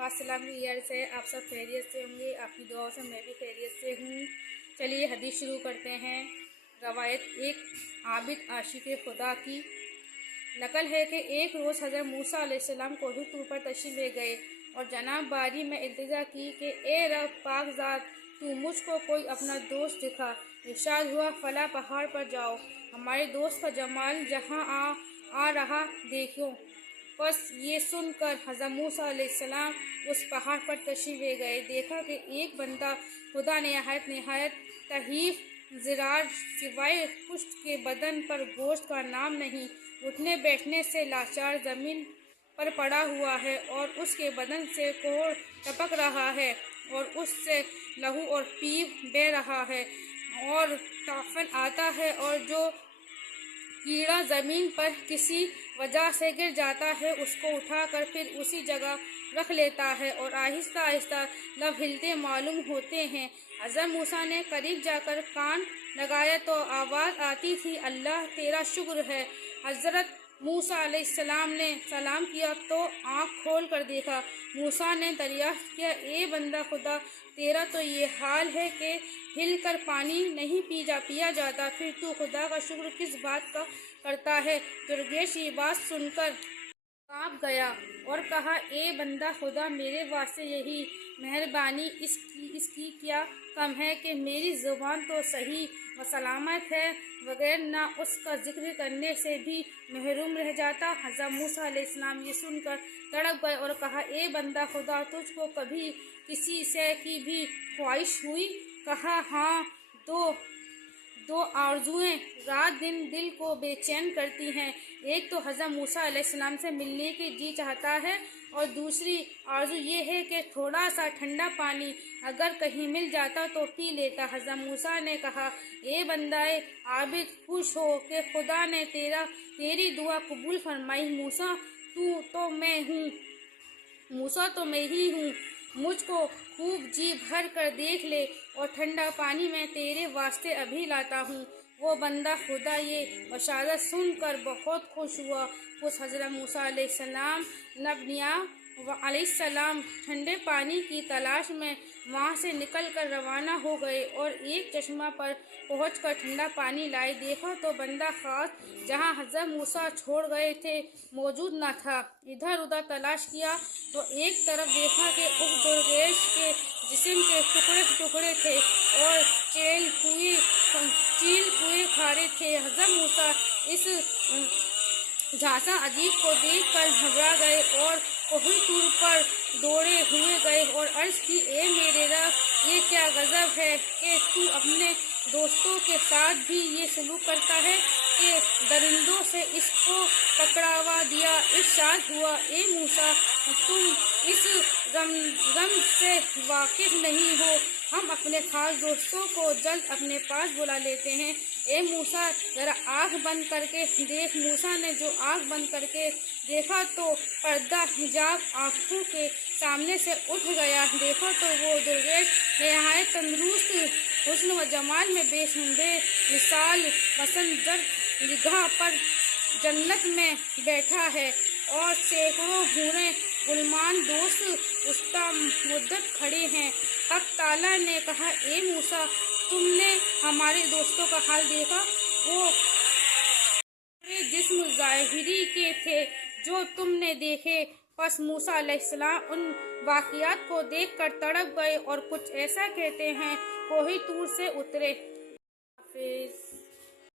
पाक सलाम की यार से आप सब खैरियत से होंगे। आपकी दुआओं से मैं भी खैरियत से हूँ। चलिए हदीस शुरू करते हैं। रवायत एक आबिद आशिक खुदा की नकल है कि एक रोज़ हज़रत मूसा अलैहिस्सलाम कोही तूर पर तशरीफ़ ले गए और जनाब बारी में इल्तिजा की कि ए रब पाक ज़ात, तू मुझको कोई अपना दोस्त दिखा। इरशाद हुआ, फला पहाड़ पर जाओ, हमारे दोस्त का जमाल जहाँ आ रहा देखो। बस ये सुनकर हज़रत मूसा अलैहिस्सलाम उस पहाड़ पर तशरीफ़ ले गए। देखा कि एक बंदा खुदा नहायत तहीफ ज़िरार सिवाय पुश्त के बदन पर गोश्त का नाम नहीं, उठने बैठने से लाचार ज़मीन पर पड़ा हुआ है और उसके बदन से कोहर टपक रहा है और उससे लहू और पीप बह रहा है और ताफन आता है, और जो कीड़ा ज़मीन पर किसी वजह से गिर जाता है उसको उठाकर फिर उसी जगह रख लेता है और आहिस्ता आहिस्ता लब हिलते मालूम होते हैं। हज़रत मूसा ने करीब जाकर कान लगाया तो आवाज़ आती थी, अल्लाह तेरा शुक्र है। हज़रत मूसा अलैहिस्सलाम ने सलाम किया तो आँख खोल कर देखा। मूसा ने दरियाफ्त किया, ए बंदा खुदा, तेरा तो ये हाल है कि हिल कर पानी नहीं पिया जाता, फिर तू खुदा का शुक्र किस बात का करता है। दुर्गेश ये बात सुनकर काँप गया और कहा, ए बंदा खुदा, मेरे वास्ते यही मेहरबानी इसकी क्या कम है कि मेरी ज़ुबान तो सही व सलामत है, बगैर ना उसका जिक्र करने से भी महरूम रह जाता। हज़रत मूसा अलैहिस्सलाम ये सुनकर तड़प गए और कहा, ए बंदा खुदा, तुझको कभी किसी से की भी ख्वाहिश हुई? कहा, हाँ, दो आरज़ुएं रात दिन दिल को बेचैन करती हैं। एक तो हज़रत मूसा अलैहिस्सलाम से मिलने की जी चाहता है और दूसरी आरज़ू ये है कि थोड़ा सा ठंडा पानी अगर कहीं मिल जाता तो पी लेता। हज़रत मूसा ने कहा, ए बंदाए आबिद, खुश हो कि खुदा ने तेरी दुआ कबूल फरमाई। मूसा तो मैं ही हूँ, मुझको खूब जी भर कर देख ले और ठंडा पानी मैं तेरे वास्ते अभी लाता हूँ। वो बंदा खुदा ये बशारत सुनकर बहुत खुश हुआ। उस हज़रत मूसा अलैहिस्सलाम नबनिया अलैहिस्सलाम ठंडे पानी की तलाश में वहाँ से निकल कर रवाना हो गए और एक चश्मा पर पहुंचकर ठंडा पानी लाए। देखा तो बंदा खास जहाँ हज़रत मूसा छोड़ गए थे मौजूद न था। इधर उधर तलाश किया तो एक तरफ देखा कि उस दुर्गेश के जिस्म के टुकड़े टुकड़े थे और चील कुएं खारे थे। हज़रत मूसा इस झांसा अजीब को देखकर घबरा गए और कोही तूर पर दौड़े हुए गए और अर्ज की, ए मेरे रब, ये क्या गजब है कि तू अपने दोस्तों के साथ भी ये सलूक करता है कि दरिंदों से इसको पकड़ावा दिया। इरशाद हुआ, ए मूसा, तुम इस रमज से वाकिफ नहीं हो, हम अपने खास दोस्तों को जल्द अपने पास बुला लेते हैं। ए मूसा, ज़रा आँख बंद करके देख। मूसा ने जो आँख बंद करके देखा तो पर्दा हिजाब आँखों के सामने से उठ गया। देखा तो वो दुर्गेश नहायत तंदुरुस्त हुस्न व जमाल में बेमिसाल मसंजर निगाह पर जन्नत में बैठा है और सैकड़ों हूरें गुलमान दोस्त उस्ता मुद्दत खड़े हैं। हक ताला ने कहा, ए मूसा, तुमने हमारे दोस्तों का हाल देखा? वो जिस्म ज़ाहिरी के थे जो तुमने देखे। बस मूसा अलैहिस्सलाम उन वाक़ियात को देखकर तड़प गए और कुछ ऐसा कहते हैं कोही तूर से उतरे। हाफिज़।